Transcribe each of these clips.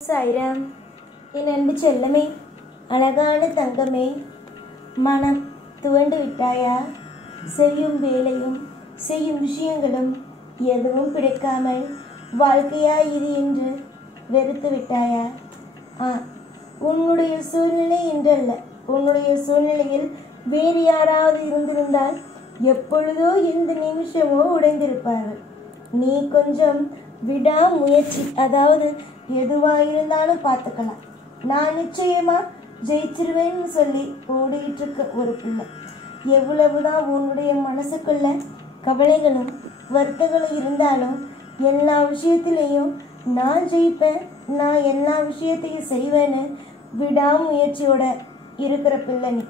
சாய்ராம், என் அன்பு செல்லமே, அழகான தங்கமே, மனம் துவண்டு விட்டாயா? செய்யும் வேலையும் செய்யும் விஷயங்களும் எதுவும் பிடிக்காமல் வாழ்க்கையா இது என்று வெறுத்து விட்டாயா? உன்னுடைய சூழ்நிலை என்றல்ல, உன்னுடைய சூழ்நிலையில் வேறு யாராவது இருந்திருந்தால் எப்பொழுதோ எந்த நிமிஷமோ உடைந்திருப்பார்கள். நீ கொஞ்சம் விடாமுயற்சி, அதாவது எதுவாக இருந்தாலும் பார்த்துக்கலாம், நான் நிச்சயமா ஜெயிச்சிருவேன்னு சொல்லி ஓடிக்கிட்டு இருக்க ஒரு பிள்ளை. எவ்வளவுதான் உன்னுடைய மனசுக்குள்ள கவலைகளும் வருத்தங்களும் இருந்தாலும் எல்லா விஷயத்திலையும் நான் ஜெயிப்பேன், நான் எல்லா விஷயத்தையும் செய்வேன்னு விடாமுயற்சியோட இருக்கிற பிள்ளை நீ.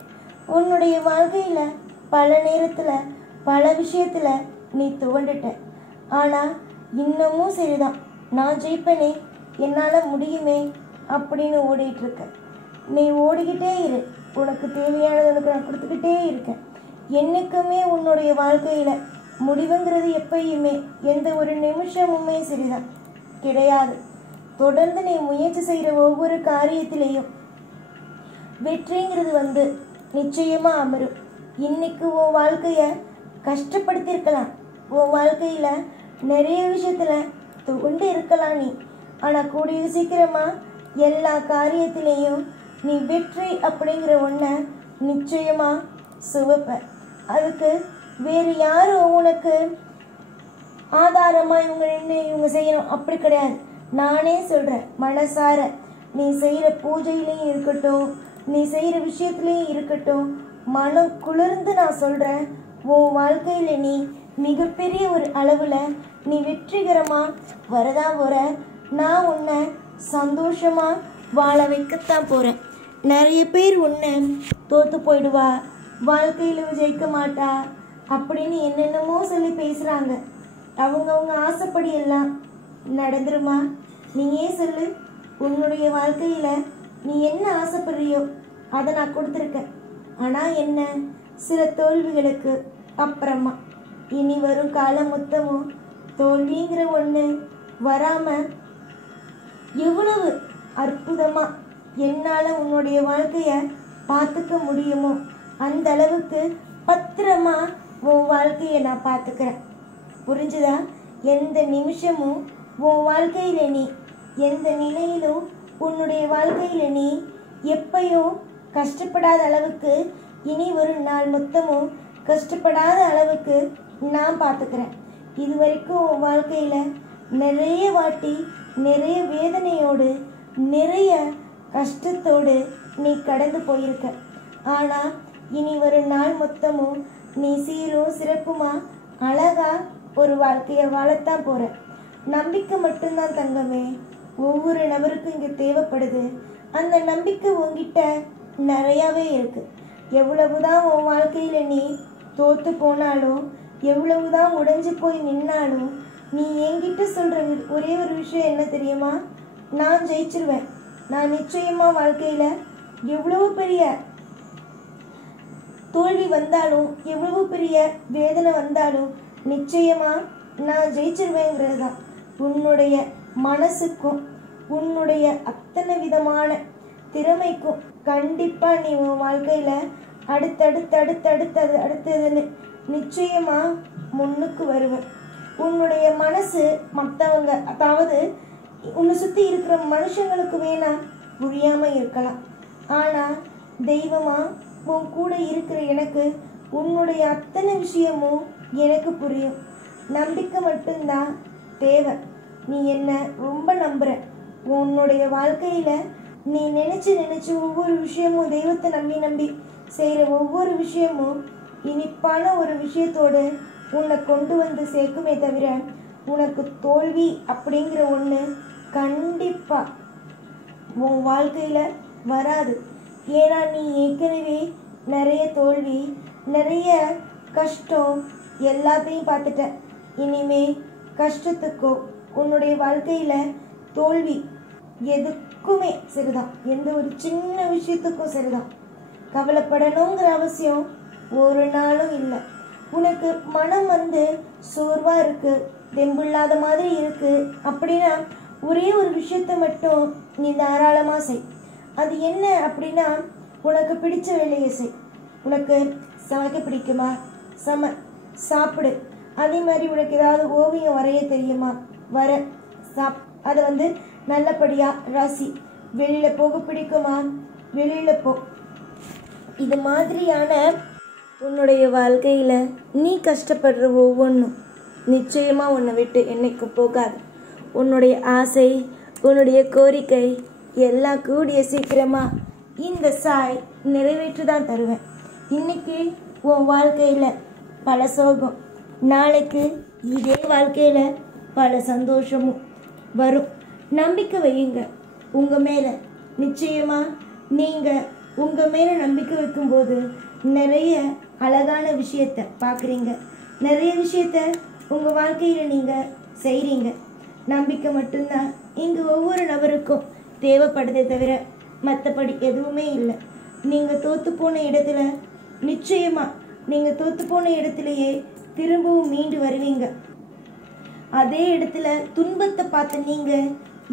உன்னுடைய வாழ்க்கையில் பல நேரத்தில் பல விஷயத்தில் நீ துவண்டுட்ட. ஆனால் இன்னமும் சரிதான், நான் ஜெயிப்பேனே, என்னால் முடியுமே அப்படின்னு ஓடிட்டுருக்க. நீ ஓடிக்கிட்டே இரு, உனக்கு தேவையானது உனக்கு நான் கொடுத்துக்கிட்டே இருக்கேன். என்றைக்குமே உன்னுடைய வாழ்க்கையில் முடிவுங்கிறது எப்பயுமே எந்த ஒரு நிமிஷமுமே சரிதான் கிடையாது. தொடர்ந்து நீ முயற்சி செய்கிற ஒவ்வொரு காரியத்திலையும் வெற்றிங்கிறது நிச்சயமாக அமரும். இன்னைக்கு உன் வாழ்க்கையை கஷ்டப்படுத்தியிருக்கலாம், உன் வாழ்க்கையில் நிறைய விஷயத்தில் துவண்டு இருக்கலாம் நீ. ஆனால் கூடிய சீக்கிரமாக எல்லா காரியத்திலையும் நீ வெற்றி அப்படிங்கிற ஒன்றை நிச்சயமாக சுவைப்ப. அதுக்கு வேறு யாரும் உனக்கு ஆதாரமாக இவங்க நின்று இவங்க செய்யணும் அப்படி கிடையாது. நானே சொல்கிறேன், மனசார நீ செய்கிற பூஜையிலையும் இருக்கட்டும், நீ செய்கிற விஷயத்துலையும் இருக்கட்டும், மனம் குளிர்ந்து நான் சொல்கிறேன், உன் வாழ்க்கையில் நீ மிகப்பெரிய ஒரு அளவில் நீ வெற்றிகரமாக வரதான் போகிற. நான் உன்னை சந்தோஷமாக வாழ வைக்கத்தான் போகிறேன். நிறைய பேர் உன்னை தோற்று போயிடுவா, வாழ்க்கையில் ஜெயிக்க மாட்டா அப்படின்னு என்னென்னமோ சொல்லி பேசுகிறாங்க. அவங்கவுங்க ஆசைப்படி எல்லாம் நடந்துருமா? நீயே சொல்லு, உன்னுடைய வாழ்க்கையில் நீ என்ன ஆசைப்படுறியோ அதை நான் கொடுத்துருக்கேன். ஆனால் என்ன, சில தோல்விகளுக்கு அப்புறமா இனி வரும் காலம் மொத்தமும் தோல்விங்கிற ஒன்று வராமல் எவ்வளவு அற்புதமாக என்னால் உன்னுடைய வாழ்க்கையை பார்த்துக்க முடியுமோ அந்த அளவுக்கு பத்திரமா உன் வாழ்க்கையை நான் பார்த்துக்கிறேன். புரிஞ்சுதா? எந்த நிமிஷமும் உன் வாழ்க்கையில் நீ எந்த நிலையிலும் உன்னுடைய வாழ்க்கையில் நீ எப்பையும் கஷ்டப்படாத அளவுக்கு, இனி ஒரு நாள் மொத்தமும் கஷ்டப்படாத அளவுக்கு நான் பார்த்துக்கிறேன். இது வரைக்கும் உன் வாழ்க்கையில் நிறைய வாட்டி நிறைய வேதனையோடு நிறைய கஷ்டத்தோடு நீ கடந்து போயிருக்க. ஆனால் இனி ஒரு நாள் மொத்தமும் நீ சீரும் சிறப்புமா அழகா ஒரு வாழ்க்கையை வாழத்தான் போகிற. நம்பிக்கை மட்டும்தான் தங்கமே ஒவ்வொரு நபருக்கும் இங்கே தேவைப்படுது. அந்த நம்பிக்கை உங்ககிட்ட நிறையாவே இருக்கு. எவ்வளவுதான் உன் வாழ்க்கையில் நீ தோற்று போனாலும், எவ்வளவுதான் உடைஞ்சு போய் நின்னாலும், நீ என்கிட்ட சொல்கிற ஒரே ஒரு விஷயம் என்ன தெரியுமா? நான் ஜெயிச்சிருவேன், நான் நிச்சயமாக வாழ்க்கையில் எவ்வளவு பெரிய தோல்வி வந்தாலும் எவ்வளவு பெரிய வேதனை வந்தாலும் நிச்சயமாக நான் ஜெயிச்சிருவேங்கிறது தான். உன்னுடைய மனசுக்கும் உன்னுடைய அத்தனை விதமான திறமைக்கும் கண்டிப்பாக நீ உன் வாழ்க்கையில் அடுத்ததுன்னு நிச்சயமாக முன்னுக்கு வருவேன். உன்னுடைய மனசு மற்றவங்க, அதாவது உன்னை சுற்றி இருக்கிற மனுஷங்களுக்கு வேணா புரியாமல் இருக்கலாம். ஆனால் தெய்வமாக உன் கூட இருக்கிற எனக்கு உன்னுடைய அத்தனை விஷயமும் எனக்கு புரியும். நம்பிக்கை மட்டும்தான் தேவை. நீ என்ன ரொம்ப நம்புற. உன்னுடைய வாழ்க்கையில் நீ நினச்சி ஒவ்வொரு விஷயமும் தெய்வத்தை நம்பி செய்கிற ஒவ்வொரு விஷயமும் இனிப்பான ஒரு விஷயத்தோடு உன்னை கொண்டு வந்து சேர்க்குமே தவிர உனக்கு தோல்வி அப்படிங்கிற ஒன்று கண்டிப்பாக உன் வாழ்க்கையில் வராது. ஏன்னா நீ ஏற்கனவே நிறைய தோல்வி நிறைய கஷ்டம் எல்லாத்தையும் பார்த்துட்ட. இனிமே கஷ்டத்துக்கோ உன்னுடைய வாழ்க்கையில் தோல்வி எதுக்குமே சரிதான், எந்த ஒரு சின்ன விஷயத்துக்கும் சரிதான். கவலைப்படணுங்கிற அவசியம் ஒரு நாளும் இல்லை. உனக்கு மனம் சோர்வாக இருக்குது, தெம்பில்லாத மாதிரி இருக்குது அப்படின்னா ஒரே ஒரு விஷயத்த மட்டும் நீ தாராளமாக செய். அது என்ன அப்படின்னா, உனக்கு பிடிச்ச வேலையை செய். உனக்கு சமைக்க பிடிக்குமா? சாப்பிடு. அதே மாதிரி உனக்கு ஏதாவது ஓவியம் வரைய தெரியுமா? அதை நல்லபடியாக ரசி. வெளியில் போக பிடிக்குமா? வெளியில் போ. இது மாதிரியான உன்னுடைய வாழ்க்கையில் நீ கஷ்டப்படுற ஒவ்வொன்றும் நிச்சயமாக உன்னை விட்டு என்னைக்கும் போகாது. உன்னுடைய ஆசை, உன்னுடைய கோரிக்கை எல்லாம் கூடிய சீக்கிரமாக இந்த சாய் நிறைவேற்றி தான் தருவேன். இன்னைக்கு உன் வாழ்க்கையில் பல சோகம், நாளைக்கு இதே வாழ்க்கையில் பல சந்தோஷமும் வரும். நம்பிக்கை வையுங்க உங்கள் மேலே. நிச்சயமாக நீங்கள் உங்கள் மேலே நம்பிக்கை வைக்கும்போது நிறைய அழகான விஷயத்தை பார்க்குறீங்க. நிறைய விஷயத்த உங்கள் வாழ்க்கையில் நீங்கள் செய்கிறீங்க. நம்பிக்கை மட்டும்தான் இங்கு ஒவ்வொரு நபருக்கும் தேவைப்படுதே தவிர மற்றபடி எதுவுமே இல்லை. நீங்கள் தோற்று போன இடத்துல நிச்சயமாக நீங்கள் தோற்று போன இடத்துலையே திரும்பவும் மீண்டு வருவீங்க. அதே இடத்துல துன்பத்தை பார்த்து நீங்கள்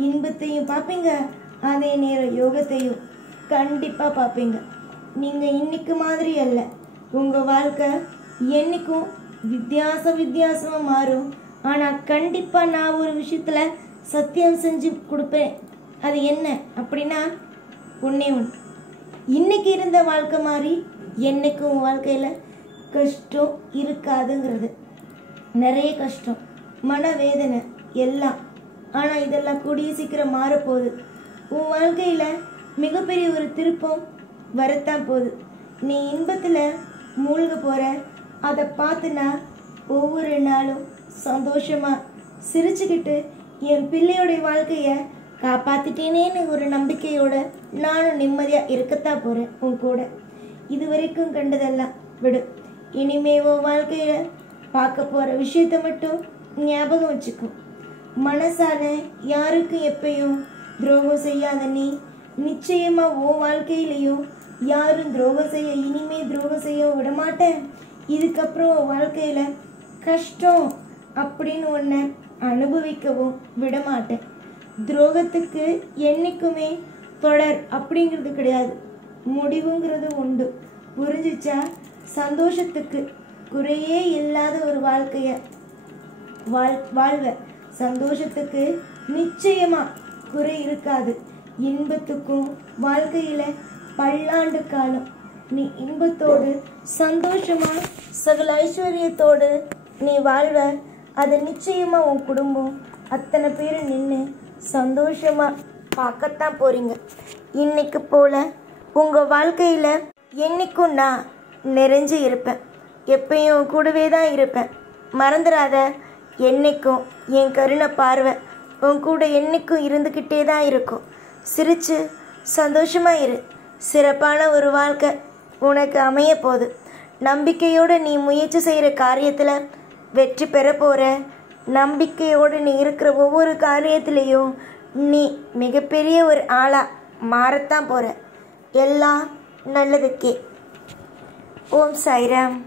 இன்பத்தையும் பார்ப்பீங்க, அதே நேரம் யோகத்தையும் கண்டிப்பாக பார்ப்பீங்க. நீங்கள் இன்னைக்கு மாதிரி அல்ல. உங்கள் வாழ்க்கை என்றைக்கும் வித்தியாசமாக மாறும். ஆனால் கண்டிப்பாக நான் ஒரு விஷயத்தில் சத்தியம் செஞ்சு கொடுப்பேன். அது என்ன அப்படின்னா, ஒன்றே ஒன்று, இன்னைக்கு இருந்த வாழ்க்கை மாதிரி என்றைக்கும் வாழ்க்கையில் கஷ்டம் இருக்காதுங்கிறது. நிறைய கஷ்டம், மனவேதனை எல்லாம். ஆனால் இதெல்லாம் கூடிய சீக்கிரம் மாறப்போகுது. உன் வாழ்க்கையில் மிகப்பெரிய ஒரு திருப்பம் வரத்தான் போகுது. நீ இன்பத்தில் மூழ்க போகிற. அதை பார்த்துனா ஒவ்வொரு நாளும் சந்தோஷமாக சிரிச்சுக்கிட்டு என் பிள்ளையோடைய வாழ்க்கையை காப்பாற்றிட்டேனேன்னு ஒரு நம்பிக்கையோட நானும் நிம்மதியாக இருக்கத்தான் போகிறேன் உன் கூட. இது வரைக்கும் கண்டதெல்லாம் விடு. இனிமே உன் வாழ்க்கையில் பார்க்க போகிற விஷயத்தை மட்டும் ஞாபகம் வச்சுக்கோ. மனசால யாருக்கும் எப்பயும் துரோகம் செய்யாத நீ நிச்சயமாக உன் வாழ்க்கையிலையும் யாரும் துரோகம் செய்ய இனிமே துரோகம் செய்ய விடமாட்டேன். இதுக்கப்புறம் உன் வாழ்க்கையில் கஷ்டம் அப்படின்னு ஒன்றை அனுபவிக்கவும் விடமாட்டேன். துரோகத்துக்கு என்றைக்குமே தொடர் அப்படிங்கிறது கிடையாது, முடிவுங்கிறது உண்டு. புரிஞ்சிச்சா? சந்தோஷத்துக்கு குறையே இல்லாத ஒரு வாழ்க்கையை வாழ்வ. சந்தோஷத்துக்கு நிச்சயமாக குறை இருக்காது. இன்பத்துக்கும் வாழ்க்கையில் பல்லாண்டு காலம் நீ இன்பத்தோடு சந்தோஷமாக சகல ஐஸ்வர்யத்தோடு நீ வாழ்வ. அது நிச்சயமாக உன் குடும்பம் அத்தனை பேர் நின்று சந்தோஷமாக பார்க்கத்தான் போகிறீங்க. இன்னைக்கு போல் உங்கள் வாழ்க்கையில் என்றைக்கும் நான் நிறைஞ்சு இருப்பேன். எப்பயும் கூடவே தான் இருப்பேன். மறந்துடாத, என்றைக்கும் என் கருணை பார்வை உன் கூட என்றைக்கும் இருந்துக்கிட்டே தான் இருக்கும். சிரித்து சந்தோஷமாக இரு. சிறப்பான ஒரு வாழ்க்கை உனக்கு அமைய போகுது. நம்பிக்கையோடு நீ முயற்சி செய்கிற காரியத்தில் வெற்றி பெற போகிற. நம்பிக்கையோடு நீ இருக்கிற ஒவ்வொரு காரியத்திலையும் நீ மிகப்பெரிய ஒரு ஆளாக மாறத்தான் போகிற. எல்லாம் நல்லதுக்கே. ஓம் சாய்ராம்.